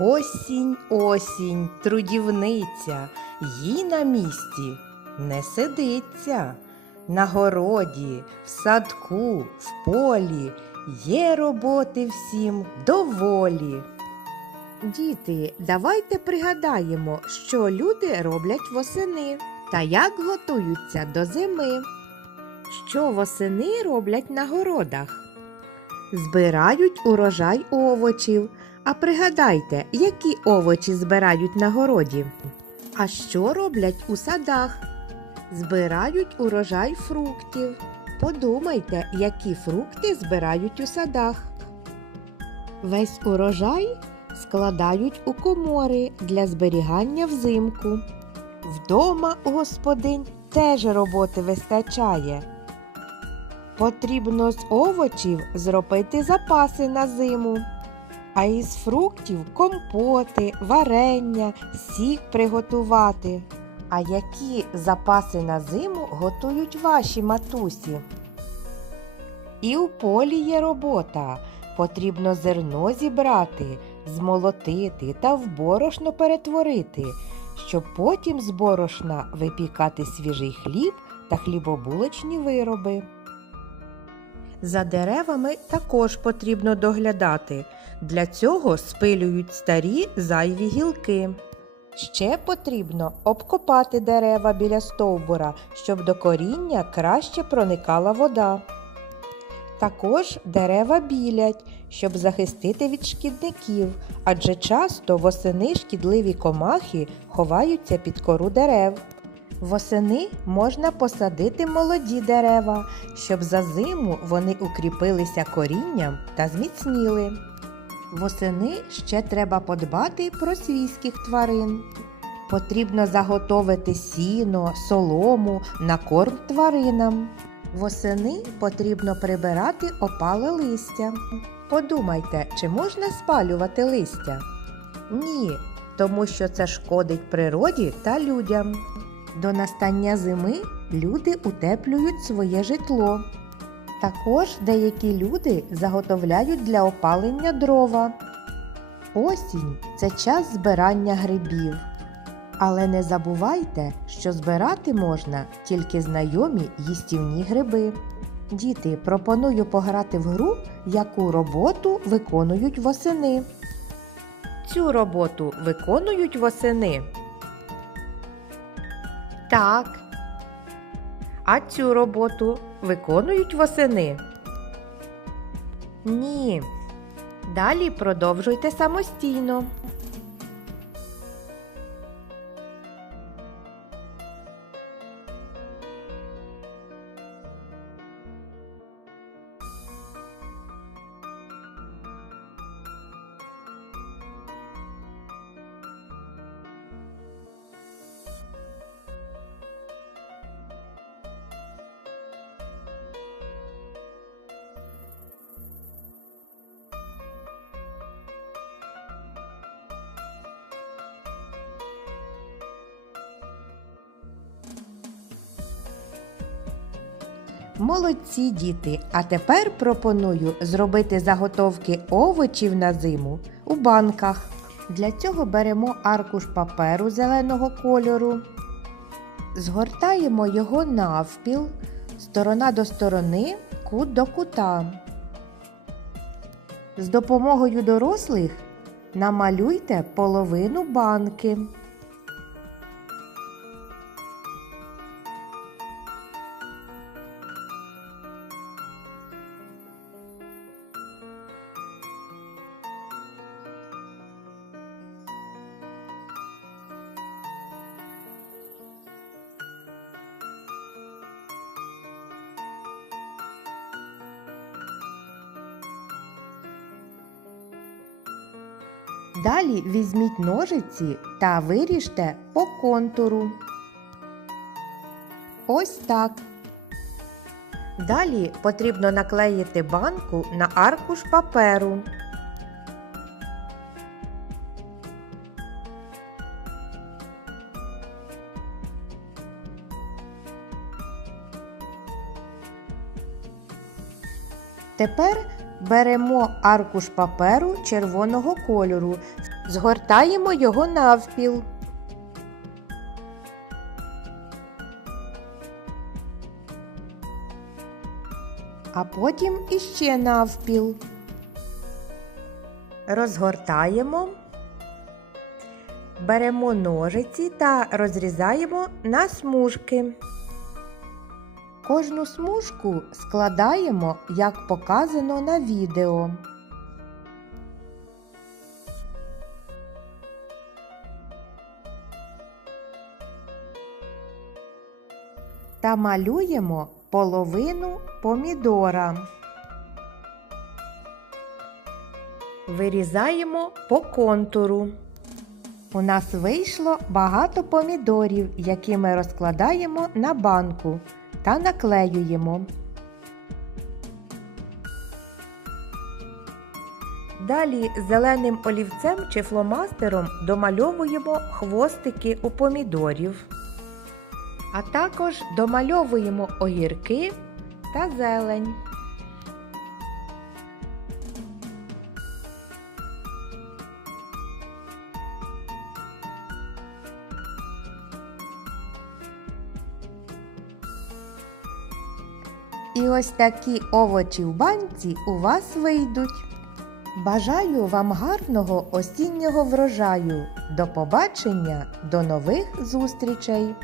Осінь, осінь, трудівниця, їй на місці не сидиться. На городі, в садку, в полі є роботи всім доволі. Діти, давайте пригадаємо, що люди роблять восени та як готуються до зими. Що восени роблять на городах? Збирають урожай овочів. А пригадайте, які овочі збирають на городі? А що роблять у садах? Збирають урожай фруктів. Подумайте, які фрукти збирають у садах. Весь урожай складають у комори для зберігання взимку. Вдома господинь теж роботи вистачає. Потрібно з овочів зробити запаси на зиму, а із фруктів компоти, варення, сік приготувати. А які запаси на зиму готують ваші матусі? І у полі є робота. Потрібно зерно зібрати, змолотити та в борошно перетворити, щоб потім з борошна випікати свіжий хліб та хлібобулочні вироби. За деревами також потрібно доглядати. Для цього спилюють старі зайві гілки. Ще потрібно обкопати дерева біля стовбура, щоб до коріння краще проникала вода. Також дерева білять, щоб захистити від шкідників, адже часто восени шкідливі комахи ховаються під кору дерев. Восени можна посадити молоді дерева, щоб за зиму вони укріпилися корінням та зміцніли. Восени ще треба подбати про свійських тварин. Потрібно заготовити сіно, солому на корм тваринам. Восени потрібно прибирати опале листя. Подумайте, чи можна спалювати листя? Ні, тому що це шкодить природі та людям. До настання зими люди утеплюють своє житло. Також деякі люди заготовляють для опалення дрова. Осінь це час збирання грибів. Але не забувайте, що збирати можна тільки знайомі їстівні гриби. Діти, пропоную пограти в гру, яку роботу виконують восени. Цю роботу виконують восени. Так. А цю роботу виконують восени? Ні. Далі продовжуйте самостійно. Молодці діти! А тепер пропоную зробити заготовки овочів на зиму у банках. Для цього беремо аркуш паперу зеленого кольору, згортаємо його навпіл, сторона до сторони, кут до кута. З допомогою дорослих намалюйте половину банки. Далі візьміть ножиці та виріжте по контуру. Ось так. Далі потрібно наклеїти банку на аркуш паперу. Тепер Беремо аркуш паперу червоного кольору, згортаємо його навпіл. А потім іще навпіл. Розгортаємо, беремо ножиці та розрізаємо на смужки. Кожну смужку складаємо, як показано на відео. Та малюємо половину помідора. Вирізаємо по контуру. У нас вийшло багато помідорів, які ми розкладаємо на банку та наклеюємо. Далі зеленим олівцем чи фломастером домальовуємо хвостики у помідорів. А також домальовуємо огірки та зелень. І ось такі овочі в банці у вас вийдуть. Бажаю вам гарного осіннього врожаю. До побачення, до нових зустрічей!